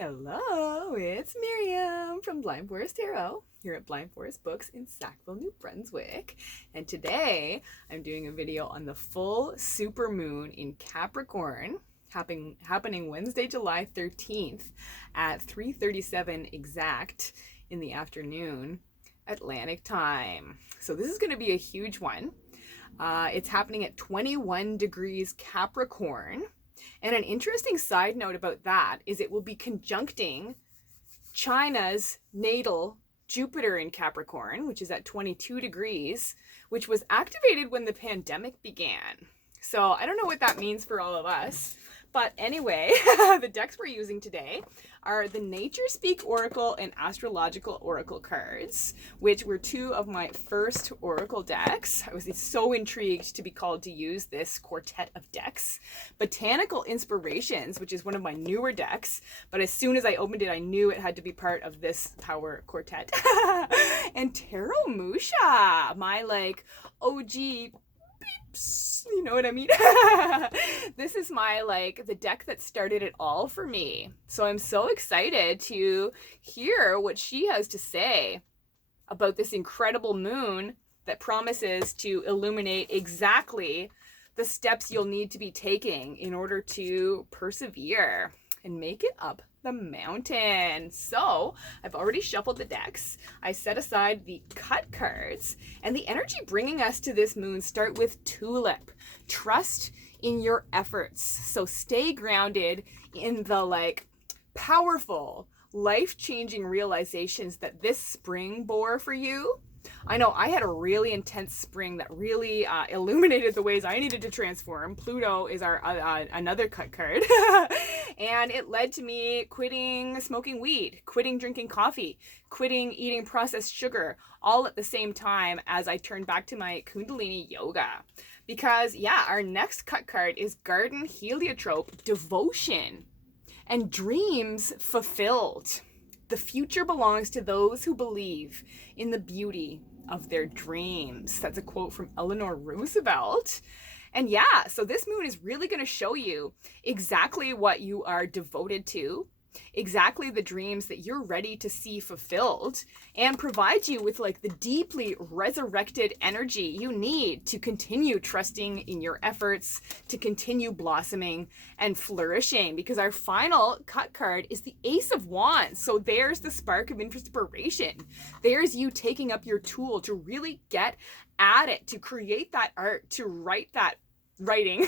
Hello, it's Miriam from Blind Forest Tarot here at Blind Forest Books in Sackville, New Brunswick. And today I'm doing a video on the full supermoon in Capricorn happening Wednesday, July 13th at 3:37 exact in the afternoon Atlantic time. So this is going to be a huge one. It's happening at 21 degrees Capricorn. And an interesting side note about that is it will be conjuncting China's natal Jupiter in Capricorn, which is at 22 degrees, which was activated when the pandemic began. So I don't know what that means for all of us. But anyway, the decks we're using today are the Nature Speak Oracle and Astrological Oracle cards, which were two of my first Oracle decks. I was so intrigued to be called to use this quartet of decks. Botanical Inspirations, which is one of my newer decks, but as soon as I opened it, I knew it had to be part of this power quartet. And Tarot Musha, my OG peeps, you know what I mean? This is my the deck that started it all for me. So I'm so excited to hear what she has to say about this incredible moon that promises to illuminate exactly the steps you'll need to be taking in order to persevere and make it up the mountain. So I've already shuffled the decks. I set aside the cut cards, and the energy bringing us to this moon start with Tulip. Trust in your efforts. So stay grounded in the powerful, life-changing realizations that this spring bore for you. I know I had a really intense spring that really illuminated the ways I needed to transform. Pluto is our another cut card. And it led to me quitting smoking weed, quitting drinking coffee, quitting eating processed sugar, all at the same time as I turned back to my Kundalini yoga. Because, yeah, our next cut card is Garden Heliotrope, Devotion, and Dreams Fulfilled. The future belongs to those who believe in the beauty of their dreams. That's a quote from Eleanor Roosevelt. And yeah, so this moon is really going to show you exactly what you are devoted to, exactly the dreams that you're ready to see fulfilled, and provide you with the deeply resurrected energy you need to continue trusting in your efforts, to continue blossoming and flourishing. Because our final cut card is the Ace of Wands. So there's the spark of inspiration. There's you taking up your tool to really get at it, to create that art, to write that writing,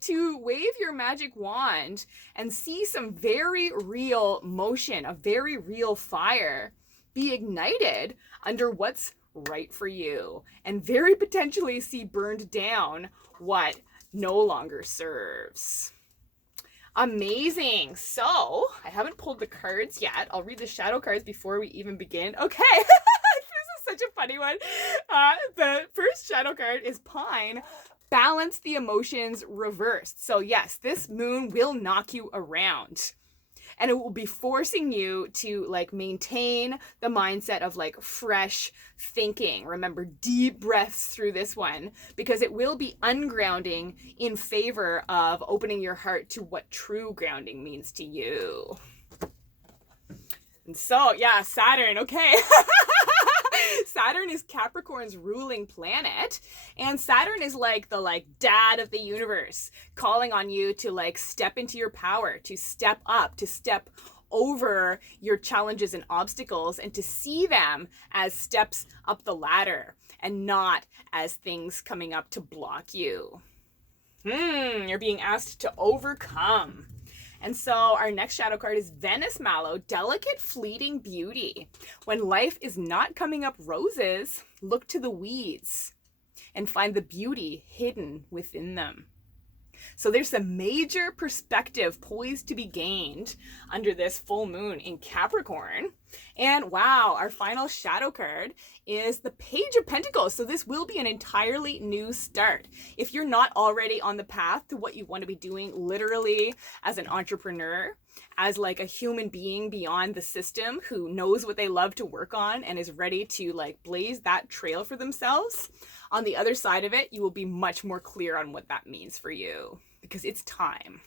to wave your magic wand and see some very real motion, a very real fire be ignited under what's right for you, and very potentially see burned down what no longer serves. Amazing. So I haven't pulled the cards yet. I'll read the shadow cards before we even begin. Okay. This is such a funny one. The first shadow card is Pine. Balance the emotions reversed. So yes, this moon will knock you around, and it will be forcing you to maintain the mindset of fresh thinking. Remember, deep breaths through this one, because it will be ungrounding in favor of opening your heart to what true grounding means to you. And so yeah, Saturn, okay. Saturn is Capricorn's ruling planet, and Saturn is the dad of the universe, calling on you to step into your power, to step up, to step over your challenges and obstacles, and to see them as steps up the ladder and not as things coming up to block you. You're being asked to overcome. And so our next shadow card is Venus Mallow, Delicate Fleeting Beauty. When life is not coming up roses, look to the weeds and find the beauty hidden within them. So there's a major perspective poised to be gained under this full moon in Capricorn. And wow, our final shadow card is the Page of Pentacles. So this will be an entirely new start. If you're not already on the path to what you want to be doing literally as an entrepreneur, as a human being beyond the system who knows what they love to work on and is ready to blaze that trail for themselves, on the other side of it, you will be much more clear on what that means for you, because it's time.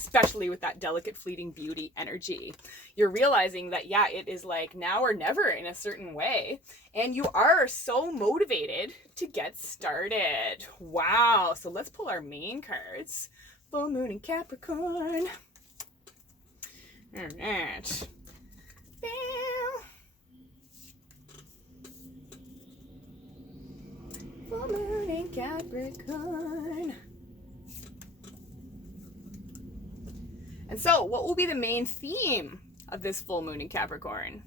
especially with that delicate fleeting beauty energy. You're realizing that, yeah, it is like now or never in a certain way. And you are so motivated to get started. Wow. So let's pull our main cards. Full moon in Capricorn. All right. Full moon in Capricorn. And so, what will be the main theme of this full moon in Capricorn?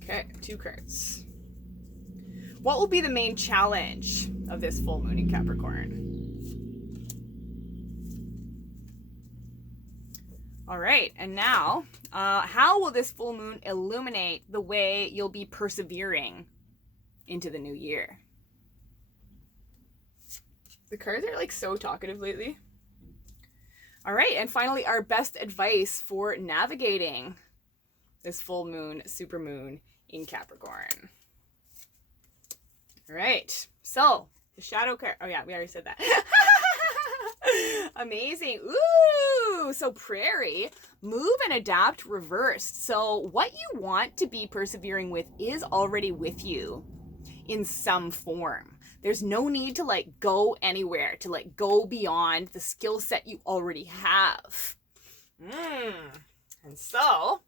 Okay, 2 cards. What will be the main challenge of this full moon in Capricorn? All right, and now, how will this full moon illuminate the way you'll be persevering into the new year? The cards are like so talkative lately. All right, and finally, our best advice for navigating this full moon, super moon in Capricorn. All right, so the shadow card. Oh yeah, we already said that. Amazing. Ooh, so prairie, move and adapt reversed. So what you want to be persevering with is already with you in some form. There's no need to like go anywhere, to like go beyond the skill set you already have. And so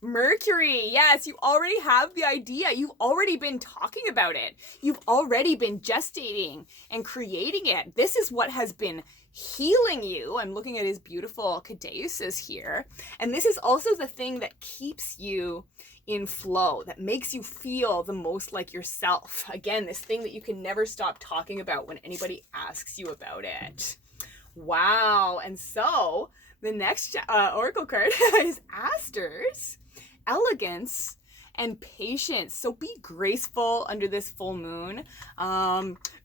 Mercury, yes, you already have the idea. You've already been talking about it. You've already been gestating and creating it. This is what has been healing you. I'm looking at his beautiful caduceus here. And this is also the thing that keeps you in flow, that makes you feel the most like yourself. Again, this thing that you can never stop talking about when anybody asks you about it. Wow. And so the next oracle card is Asters, elegance and patience. So be graceful under this full moon.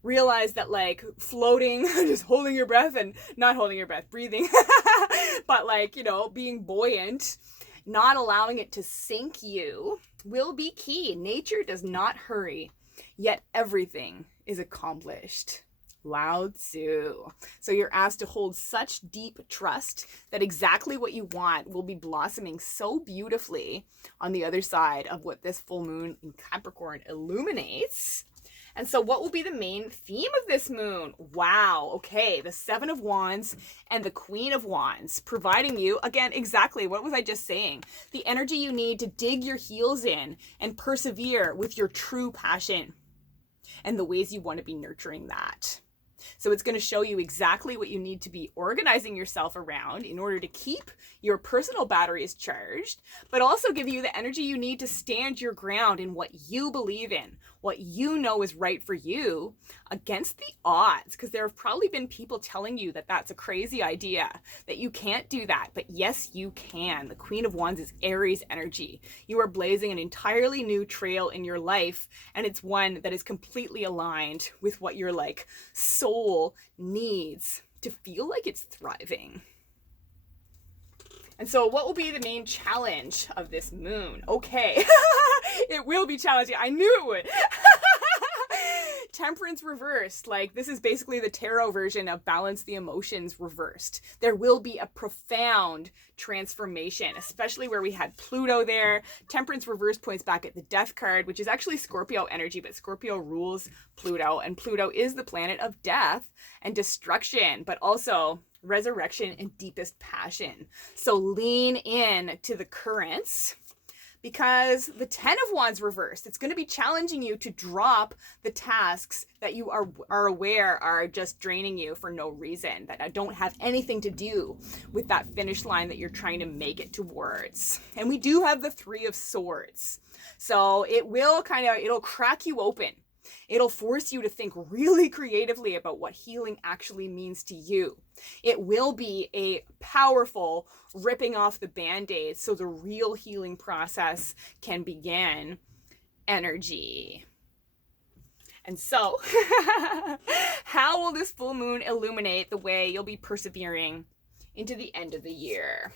Realize that like floating, just holding your breath and not holding your breath, breathing, but like, you know, being buoyant, not allowing it to sink you will be key. Nature does not hurry, yet everything is accomplished. Lao Tzu. So you're asked to hold such deep trust that exactly what you want will be blossoming so beautifully on the other side of what this full moon in Capricorn illuminates. And so what will be the main theme of this moon? Wow, okay, the 7 of Wands and the Queen of Wands, providing you, again, exactly, what was I just saying? The energy you need to dig your heels in and persevere with your true passion and the ways you want to be nurturing that. So it's going to show you exactly what you need to be organizing yourself around in order to keep your personal batteries charged, but also give you the energy you need to stand your ground in what you believe in, what you know is right for you against the odds. Because there have probably been people telling you that that's a crazy idea, that you can't do that. But yes, you can. The Queen of Wands is Aries energy. You are blazing an entirely new trail in your life, and it's one that is completely aligned with what your like soul needs to feel like it's thriving. And so what will be the main challenge of this moon? Okay, it will be challenging. I knew it would. Temperance reversed. Like, this is basically the tarot version of balance the emotions reversed. There will be a profound transformation, especially where we had Pluto there. Temperance reversed points back at the death card, which is actually Scorpio energy, but Scorpio rules Pluto, and Pluto is the planet of death and destruction, but also resurrection and deepest passion. So lean in to the currents, because the 10 of Wands reversed, it's going to be challenging you to drop the tasks that you are aware are just draining you for no reason, that don't have anything to do with that finish line that you're trying to make it towards. And we do have the 3 of Swords. So it will it'll crack you open. It'll force you to think really creatively about what healing actually means to you. It will be a powerful ripping off the band-aids so the real healing process can begin energy. And so, how will this full moon illuminate the way you'll be persevering into the end of the year?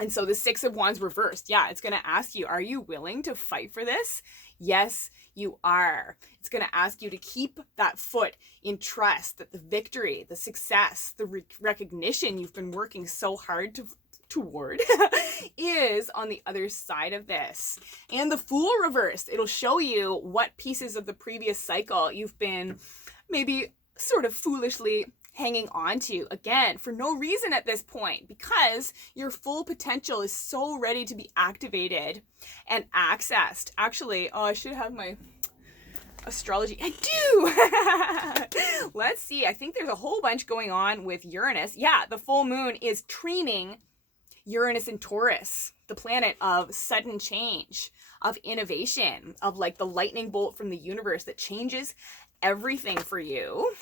And so the Six of Wands reversed, yeah, it's going to ask you, are you willing to fight for this? Yes, you are. It's going to ask you to keep that foot in trust that the victory, the success, the recognition you've been working so hard toward is on the other side of this. And the Fool reversed, it'll show you what pieces of the previous cycle you've been maybe sort of foolishly hanging on to, again, for no reason at this point, because your full potential is so ready to be activated and accessed. Actually, oh, I should have my astrology. I do. Let's see. I think there's a whole bunch going on with Uranus. Yeah, the full moon is trining Uranus in Taurus, the planet of sudden change, of innovation, of like the lightning bolt from the universe that changes everything for you.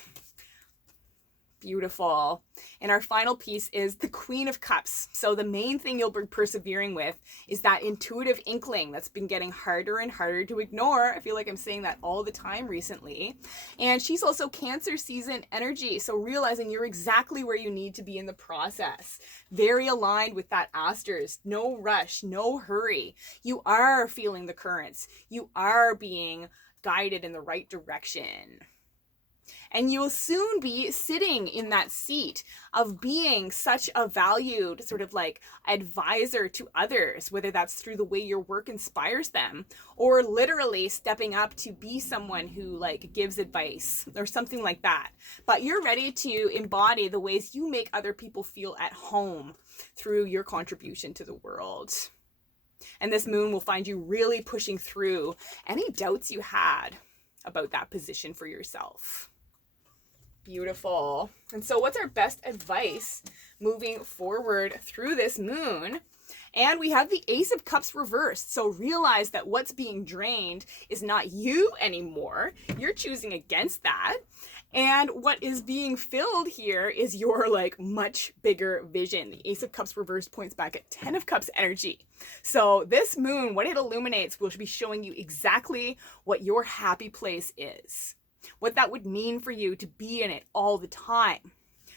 Beautiful. And our final piece is the Queen of Cups. So the main thing you'll be persevering with is that intuitive inkling that's been getting harder and harder to ignore. I feel like I'm saying that all the time recently. And she's also Cancer season energy. So realizing you're exactly where you need to be in the process. Very aligned with that Asters. No rush, no hurry. You are feeling the currents. You are being guided in the right direction. And you'll soon be sitting in that seat of being such a valued sort of like advisor to others, whether that's through the way your work inspires them or literally stepping up to be someone who like gives advice or something like that. But you're ready to embody the ways you make other people feel at home through your contribution to the world. And this moon will find you really pushing through any doubts you had about that position for yourself. Beautiful. And so what's our best advice moving forward through this moon? And we have the Ace of Cups reversed. So realize that what's being drained is not you anymore. You're choosing against that. And what is being filled here is your like much bigger vision. The Ace of Cups reversed points back at 10 of Cups energy. So this moon, what it illuminates, will be showing you exactly what your happy place is. What that would mean for you to be in it all the time.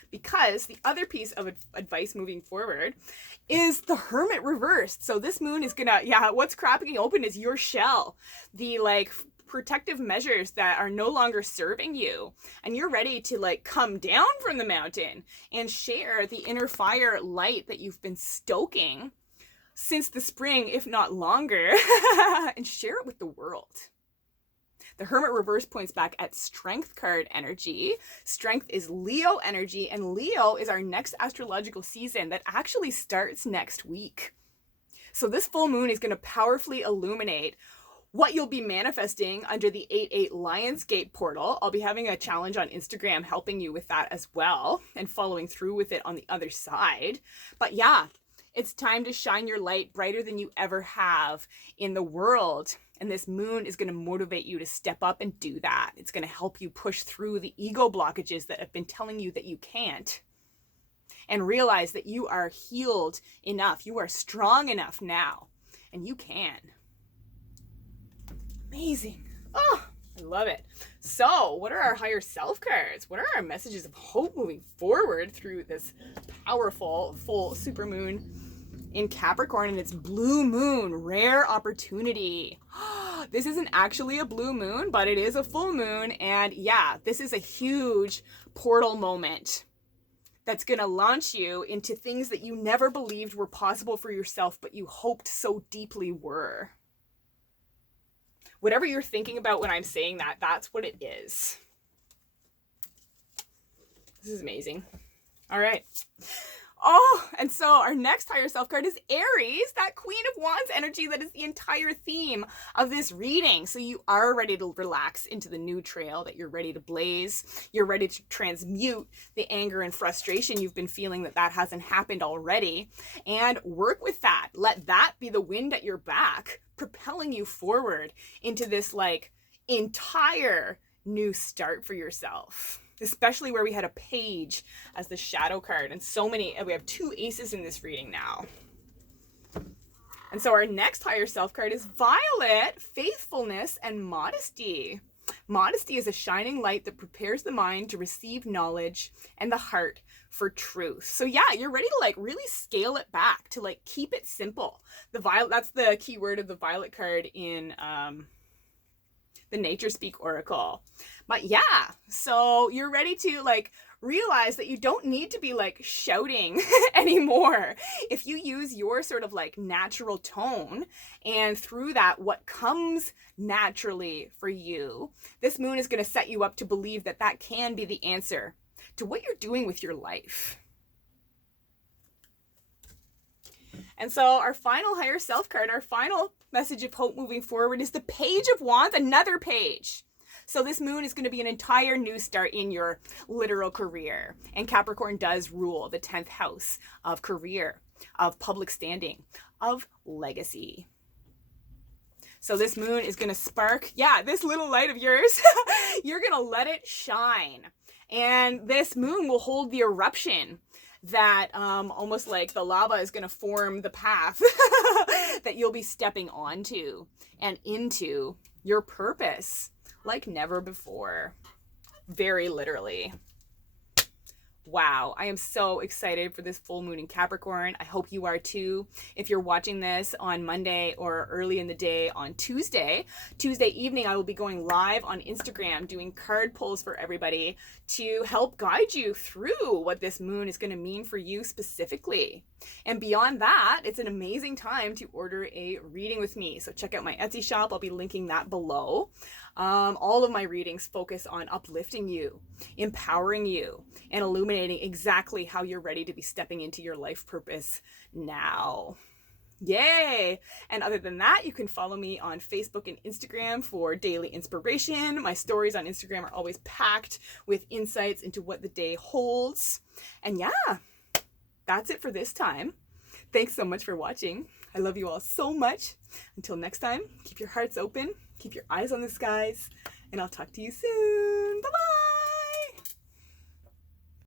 Because the other piece of advice moving forward is the Hermit reversed. So this moon is gonna, what's cracking open is your shell. The like protective measures that are no longer serving you. And you're ready to like come down from the mountain and share the inner fire light that you've been stoking since the spring, if not longer, and share it with the world. The Hermit reverse points back at Strength card energy. Strength is Leo energy, and Leo is our next astrological season that actually starts next week. So this full moon is going to powerfully illuminate what you'll be manifesting under the 8/8 Lionsgate portal. I'll be having a challenge on Instagram helping you with that as well and following through with it on the other side. But yeah, it's time to shine your light brighter than you ever have in the world. And this moon is going to motivate you to step up and do that. It's going to help you push through the ego blockages that have been telling you that you can't. And realize that you are healed enough. You are strong enough now. And you can. Amazing. Oh, I love it. So, what are our higher self cards? What are our messages of hope moving forward through this powerful full supermoon in Capricorn? And it's blue moon, rare opportunity. This isn't actually a blue moon, but it is a full moon. And yeah, this is a huge portal moment that's going to launch you into things that you never believed were possible for yourself, but you hoped so deeply were. Whatever you're thinking about when I'm saying that, that's what it is. This is amazing. All right. Oh, and so our next higher self card is Aries, that Queen of Wands energy that is the entire theme of this reading. So you are ready to relax into the new trail that you're ready to blaze. You're ready to transmute the anger and frustration you've been feeling that hasn't happened already, and work with that. Let that be the wind at your back, propelling you forward into this like entire new start for yourself. Especially where we had a page as the shadow card, and so many, we have 2 aces in this reading now. And so our next higher self card is Violet, faithfulness and modesty. Modesty is a shining light that prepares the mind to receive knowledge and the heart for truth. So yeah, you're ready to like really scale it back, to like keep it simple. The violet, that's the key word of the violet card in the Nature Speak Oracle. But yeah, so you're ready to like realize that you don't need to be like shouting anymore. If you use your sort of like natural tone, and through that, what comes naturally for you, this moon is going to set you up to believe that that can be the answer to what you're doing with your life. And so our final higher self card, our final message of hope moving forward, is the Page of Wands, another page. So this moon is going to be an entire new start in your literal career. And Capricorn does rule the 10th house of career, of public standing, of legacy. So this moon is going to spark, yeah, this little light of yours. You're going to let it shine. And this moon will hold the eruption that almost like the lava is going to form the path that you'll be stepping onto and into your purpose like never before. Very literally. Wow, I am so excited for this full moon in Capricorn. I hope you are too. If you're watching this on Monday or early in the day on Tuesday evening, I will be going live on Instagram doing card pulls for everybody to help guide you through what this moon is going to mean for you specifically. And beyond that, it's an amazing time to order a reading with me. So check out my Etsy shop. I'll be linking that below. All of my readings focus on uplifting you, empowering you, and illuminating exactly how you're ready to be stepping into your life purpose now. Yay! And other than that, you can follow me on Facebook and Instagram for daily inspiration. My stories on Instagram are always packed with insights into what the day holds. And yeah, that's it for this time. Thanks so much for watching. I love you all so much. Until next time, keep your hearts open, keep your eyes on the skies, and I'll talk to you soon. Bye-bye!